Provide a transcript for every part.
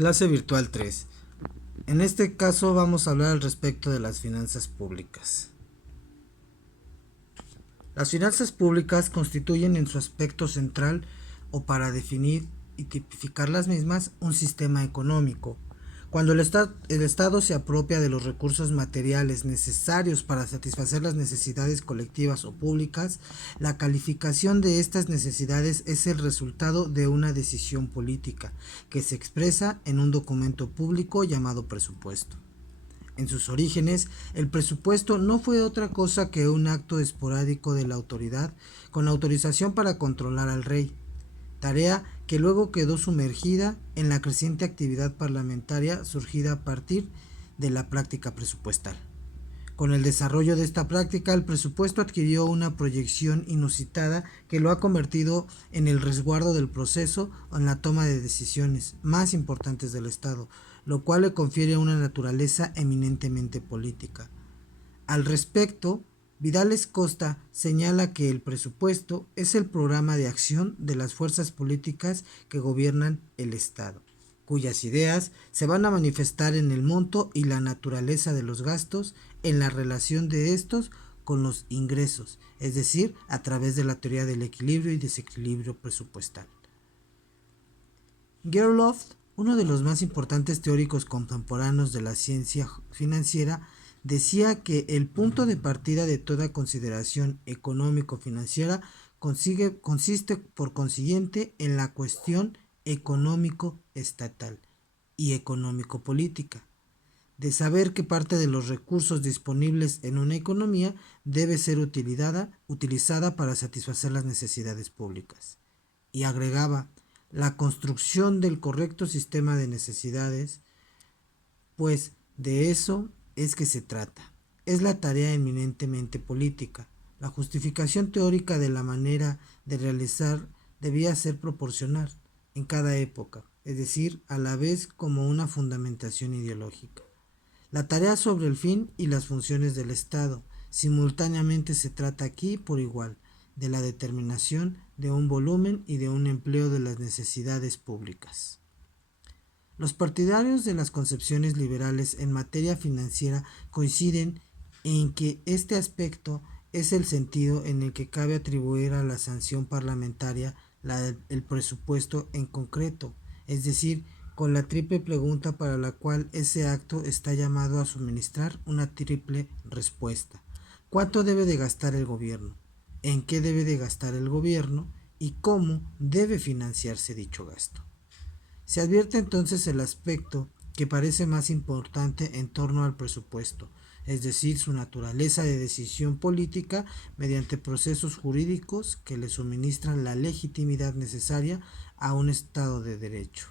Clase virtual 3. En este caso vamos a hablar al respecto de las finanzas públicas. Las finanzas públicas constituyen en su aspecto central o para definir y tipificar las mismas un sistema económico. Cuando el Estado se apropia de los recursos materiales necesarios para satisfacer las necesidades colectivas o públicas, la calificación de estas necesidades es el resultado de una decisión política que se expresa en un documento público llamado presupuesto. En sus orígenes, el presupuesto no fue otra cosa que un acto esporádico de la autoridad con autorización para controlar al rey, tarea que luego quedó sumergida en la creciente actividad parlamentaria surgida a partir de la práctica presupuestal. Con el desarrollo de esta práctica, el presupuesto adquirió una proyección inusitada que lo ha convertido en el resguardo del proceso o en la toma de decisiones más importantes del Estado, lo cual le confiere una naturaleza eminentemente política. Al respecto, Vidales Costa señala que el presupuesto es el programa de acción de las fuerzas políticas que gobiernan el Estado, cuyas ideas se van a manifestar en el monto y la naturaleza de los gastos, en la relación de estos con los ingresos, es decir, a través de la teoría del equilibrio y desequilibrio presupuestal. Gerloff, uno de los más importantes teóricos contemporáneos de la ciencia financiera, decía que el punto de partida de toda consideración económico-financiera consiste por consiguiente en la cuestión económico-estatal y económico-política, de saber que parte de los recursos disponibles en una economía debe ser utilizada para satisfacer las necesidades públicas. Y agregaba, la construcción del correcto sistema de necesidades, pues de eso es que se trata. Es la tarea eminentemente política. La justificación teórica de la manera de realizar debía ser proporcional en cada época, es decir, a la vez como una fundamentación ideológica. La tarea sobre el fin y las funciones del Estado simultáneamente se trata aquí por igual de la determinación de un volumen y de un empleo de las necesidades públicas. Los partidarios de las concepciones liberales en materia financiera coinciden en que este aspecto es el sentido en el que cabe atribuir a la sanción parlamentaria el presupuesto en concreto, es decir, con la triple pregunta para la cual ese acto está llamado a suministrar una triple respuesta. ¿Cuánto debe de gastar el gobierno? ¿En qué debe de gastar el gobierno? ¿Y cómo debe financiarse dicho gasto? Se advierte entonces el aspecto que parece más importante en torno al presupuesto, es decir, su naturaleza de decisión política mediante procesos jurídicos que le suministran la legitimidad necesaria a un Estado de Derecho.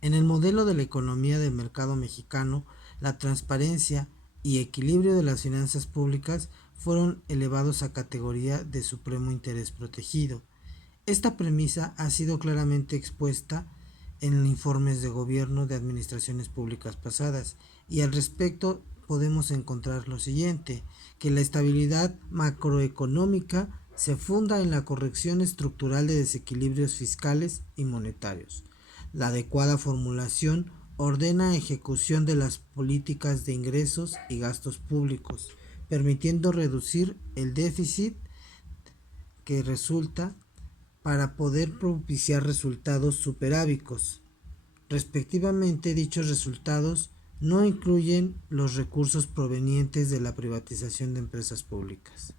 En el modelo de la economía del mercado mexicano, la transparencia y equilibrio de las finanzas públicas fueron elevados a categoría de supremo interés protegido. Esta premisa ha sido claramente expuesta en informes de gobierno de administraciones públicas pasadas, y al respecto podemos encontrar lo siguiente, que la estabilidad macroeconómica se funda en la corrección estructural de desequilibrios fiscales y monetarios. La adecuada formulación ordena ejecución de las políticas de ingresos y gastos públicos, permitiendo reducir el déficit que resulta para poder propiciar resultados superávicos. Respectivamente, dichos resultados no incluyen los recursos provenientes de la privatización de empresas públicas.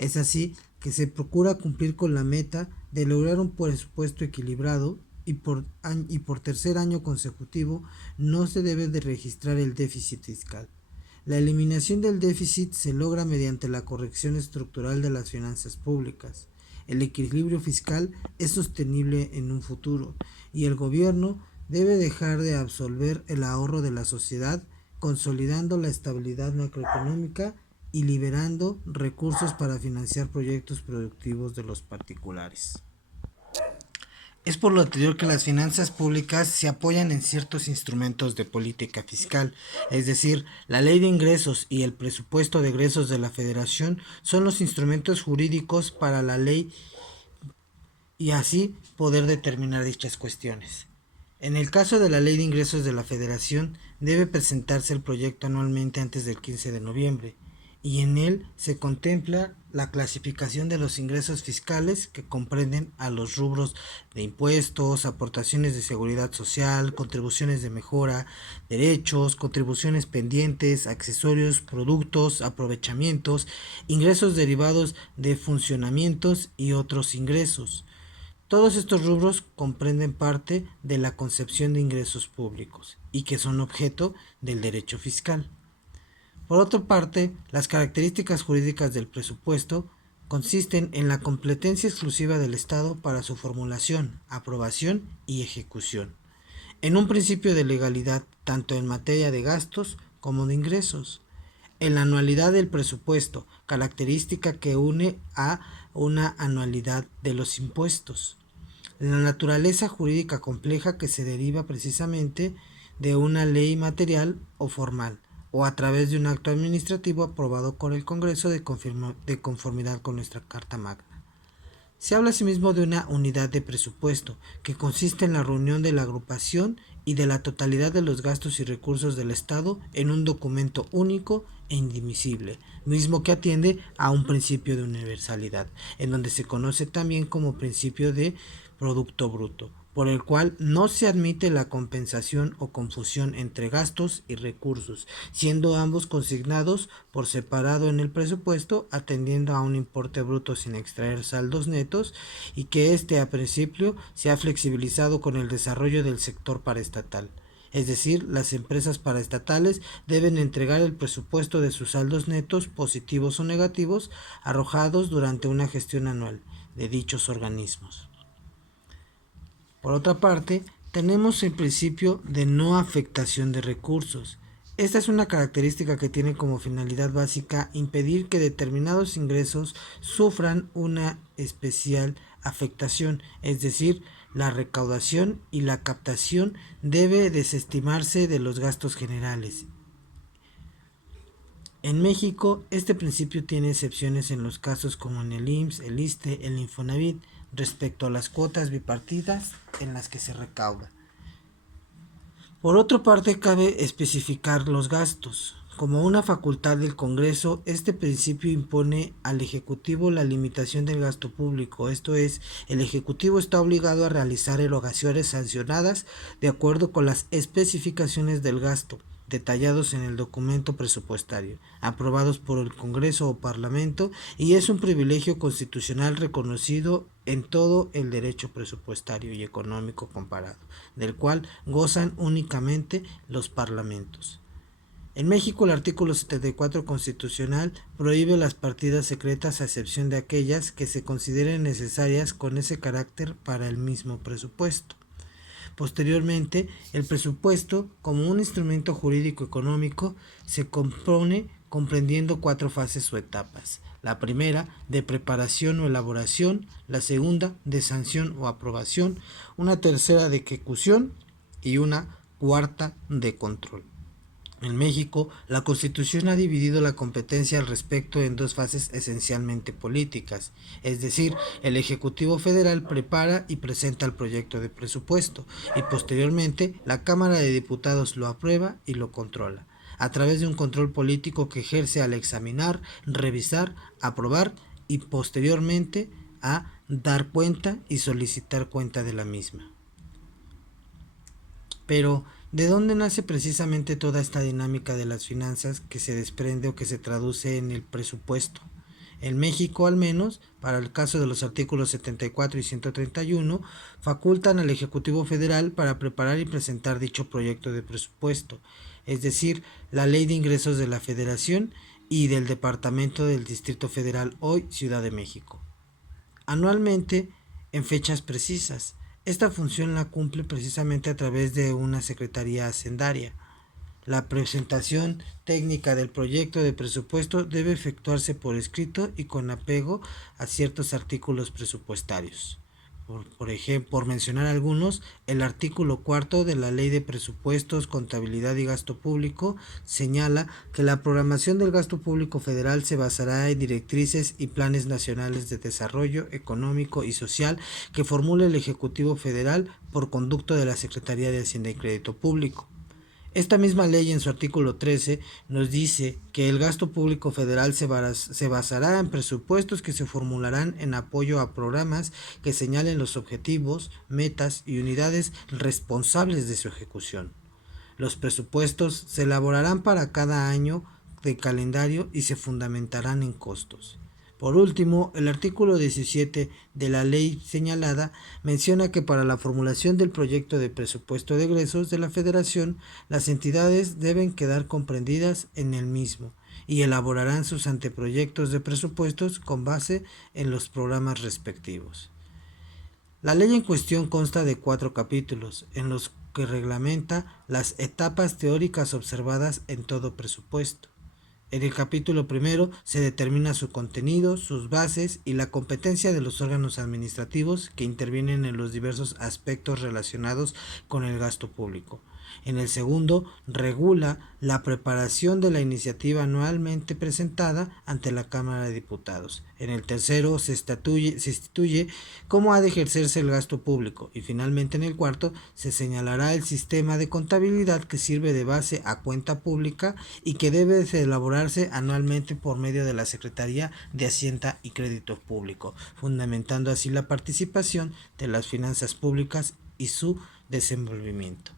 Es así que se procura cumplir con la meta de lograr un presupuesto equilibrado y por tercer año consecutivo no se debe de registrar el déficit fiscal. La eliminación del déficit se logra mediante la corrección estructural de las finanzas públicas. El equilibrio fiscal es sostenible en un futuro y el gobierno debe dejar de absorber el ahorro de la sociedad, consolidando la estabilidad macroeconómica y liberando recursos para financiar proyectos productivos de los particulares. Es por lo anterior que las finanzas públicas se apoyan en ciertos instrumentos de política fiscal, es decir, la ley de ingresos y el presupuesto de egresos de la Federación son los instrumentos jurídicos para la ley y así poder determinar dichas cuestiones. En el caso de la Ley de Ingresos de la Federación, debe presentarse el proyecto anualmente antes del 15 de noviembre, y en él se contempla la clasificación de los ingresos fiscales que comprenden a los rubros de impuestos, aportaciones de seguridad social, contribuciones de mejora, derechos, contribuciones pendientes, accesorios, productos, aprovechamientos, ingresos derivados de funcionamientos y otros ingresos. Todos estos rubros comprenden parte de la concepción de ingresos públicos y que son objeto del derecho fiscal. Por otra parte, las características jurídicas del presupuesto consisten en la competencia exclusiva del Estado para su formulación, aprobación y ejecución, en un principio de legalidad tanto en materia de gastos como de ingresos, en la anualidad del presupuesto, característica que une a una anualidad de los impuestos, la naturaleza jurídica compleja que se deriva precisamente de una ley material o formal, o a través de un acto administrativo aprobado por el Congreso de conformidad con nuestra Carta Magna. Se habla asimismo de una unidad de presupuesto, que consiste en la reunión de la agrupación y de la totalidad de los gastos y recursos del Estado en un documento único e indivisible, mismo que atiende a un principio de universalidad, en donde se conoce también como principio de Producto Bruto, por el cual no se admite la compensación o confusión entre gastos y recursos, siendo ambos consignados por separado en el presupuesto, atendiendo a un importe bruto sin extraer saldos netos, y que éste a principio se ha flexibilizado con el desarrollo del sector paraestatal. Es decir, las empresas paraestatales deben entregar el presupuesto de sus saldos netos, positivos o negativos, arrojados durante una gestión anual de dichos organismos. Por otra parte, tenemos el principio de no afectación de recursos. Esta es una característica que tiene como finalidad básica impedir que determinados ingresos sufran una especial afectación, es decir, la recaudación y la captación debe desestimarse de los gastos generales. En México, este principio tiene excepciones en los casos como en el IMSS, el ISSSTE, el Infonavit, respecto a las cuotas bipartidas en las que se recauda. Por otra parte, cabe especificar los gastos. Como una facultad del Congreso, este principio impone al Ejecutivo la limitación del gasto público, esto es, el Ejecutivo está obligado a realizar erogaciones sancionadas de acuerdo con las especificaciones del gasto, detallados en el documento presupuestario, aprobados por el Congreso o Parlamento, y es un privilegio constitucional reconocido en todo el derecho presupuestario y económico comparado, del cual gozan únicamente los parlamentos. En México, el artículo 74 constitucional prohíbe las partidas secretas a excepción de aquellas que se consideren necesarias con ese carácter para el mismo presupuesto. Posteriormente, el presupuesto, como un instrumento jurídico económico, se compone comprendiendo 4 fases o etapas. La primera, de preparación o elaboración, la segunda, de sanción o aprobación, una tercera, de ejecución y una cuarta, de control. En México, la Constitución ha dividido la competencia al respecto en 2 fases esencialmente políticas, es decir, el Ejecutivo Federal prepara y presenta el proyecto de presupuesto y posteriormente la Cámara de Diputados lo aprueba y lo controla, a través de un control político que ejerce al examinar, revisar, aprobar y posteriormente a dar cuenta y solicitar cuenta de la misma. Pero, ¿de dónde nace precisamente toda esta dinámica de las finanzas que se desprende o que se traduce en el presupuesto? En México, al menos, para el caso de los artículos 74 y 131, facultan al Ejecutivo Federal para preparar y presentar dicho proyecto de presupuesto, es decir, la Ley de Ingresos de la Federación y del Departamento del Distrito Federal, hoy Ciudad de México. Anualmente, en fechas precisas. Esta función la cumple precisamente a través de una secretaría hacendaria. La presentación técnica del proyecto de presupuesto debe efectuarse por escrito y con apego a ciertos artículos presupuestarios. Por ejemplo, por mencionar algunos, el artículo cuarto de la Ley de Presupuestos, Contabilidad y Gasto Público señala que la programación del gasto público federal se basará en directrices y planes nacionales de desarrollo económico y social que formule el Ejecutivo Federal por conducto de la Secretaría de Hacienda y Crédito Público. Esta misma ley en su artículo 13 nos dice que el gasto público federal se basará en presupuestos que se formularán en apoyo a programas que señalen los objetivos, metas y unidades responsables de su ejecución. Los presupuestos se elaborarán para cada año de calendario y se fundamentarán en costos. Por último, el artículo 17 de la ley señalada menciona que para la formulación del proyecto de presupuesto de egresos de la Federación, las entidades deben quedar comprendidas en el mismo y elaborarán sus anteproyectos de presupuestos con base en los programas respectivos. La ley en cuestión consta de 4 capítulos, en los que reglamenta las etapas teóricas observadas en todo presupuesto. En el capítulo primero se determina su contenido, sus bases y la competencia de los órganos administrativos que intervienen en los diversos aspectos relacionados con el gasto público. En el segundo, regula la preparación de la iniciativa anualmente presentada ante la Cámara de Diputados. En el tercero, se instituye cómo ha de ejercerse el gasto público. Y finalmente, en el cuarto, se señalará el sistema de contabilidad que sirve de base a cuenta pública y que debe de elaborarse anualmente por medio de la Secretaría de Hacienda y Crédito Público, fundamentando así la participación de las finanzas públicas y su desenvolvimiento.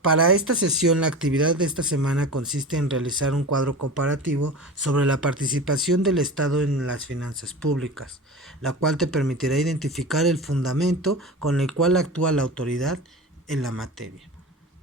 Para esta sesión, la actividad de esta semana consiste en realizar un cuadro comparativo sobre la participación del Estado en las finanzas públicas, la cual te permitirá identificar el fundamento con el cual actúa la autoridad en la materia.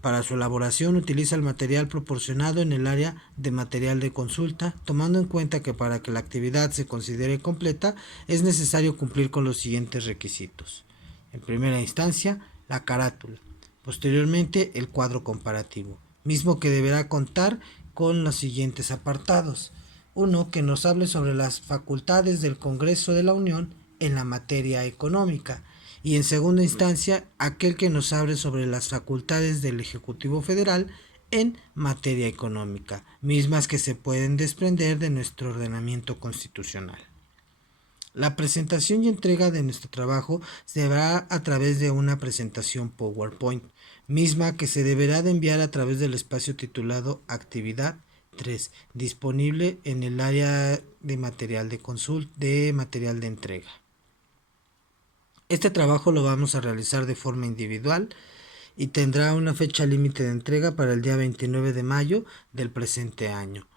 Para su elaboración utiliza el material proporcionado en el área de material de consulta, tomando en cuenta que para que la actividad se considere completa es necesario cumplir con los siguientes requisitos. En primera instancia, la carátula. Posteriormente, el cuadro comparativo, mismo que deberá contar con los siguientes apartados. 1. Que nos hable sobre las facultades del Congreso de la Unión en la materia económica. Y en segunda instancia, aquel que nos hable sobre las facultades del Ejecutivo Federal en materia económica, mismas que se pueden desprender de nuestro ordenamiento constitucional. La presentación y entrega de nuestro trabajo se hará a través de una presentación PowerPoint, misma que se deberá de enviar a través del espacio titulado Actividad 3, disponible en el área de material de consulta, de material de entrega. Este trabajo lo vamos a realizar de forma individual y tendrá una fecha límite de entrega para el día 29 de mayo del presente año.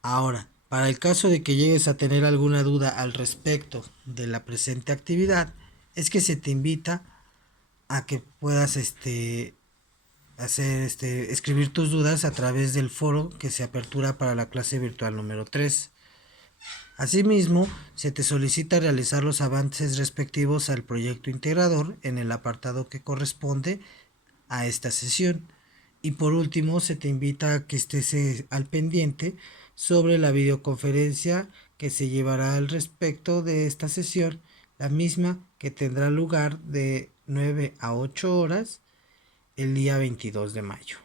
Ahora, para el caso de que llegues a tener alguna duda al respecto de la presente actividad, es que se te invita a que puedas escribir tus dudas a través del foro que se apertura para la clase virtual número 3. Asimismo, se te solicita realizar los avances respectivos al proyecto integrador en el apartado que corresponde a esta sesión. Y por último, se te invita a que estés al pendiente sobre la videoconferencia que se llevará al respecto de esta sesión, la misma que tendrá lugar de 9 a 8 horas el día 22 de mayo.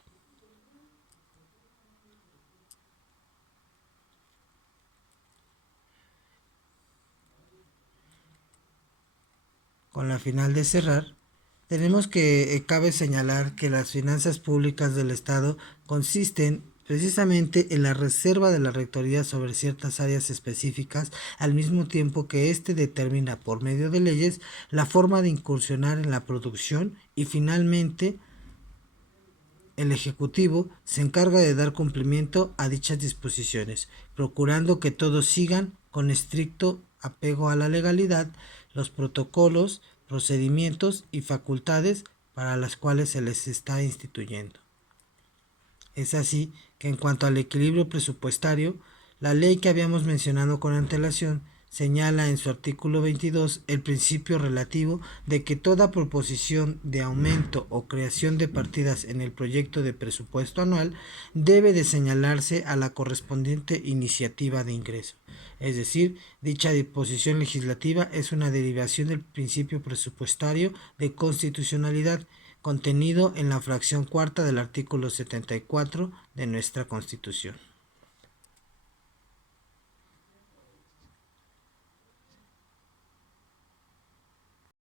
Con la final de cerrar, tenemos que cabe señalar que las finanzas públicas del Estado consisten precisamente en la reserva de la rectoría sobre ciertas áreas específicas, al mismo tiempo que éste determina por medio de leyes la forma de incursionar en la producción y finalmente el Ejecutivo se encarga de dar cumplimiento a dichas disposiciones, procurando que todos sigan con estricto apego a la legalidad, los protocolos, procedimientos y facultades para las cuales se les está instituyendo. Es así que en cuanto al equilibrio presupuestario, la ley que habíamos mencionado con antelación señala en su artículo 22 el principio relativo de que toda proposición de aumento o creación de partidas en el proyecto de presupuesto anual debe de señalarse a la correspondiente iniciativa de ingreso. Es decir, dicha disposición legislativa es una derivación del principio presupuestario de constitucionalidad contenido en la fracción cuarta del artículo 74 de nuestra Constitución.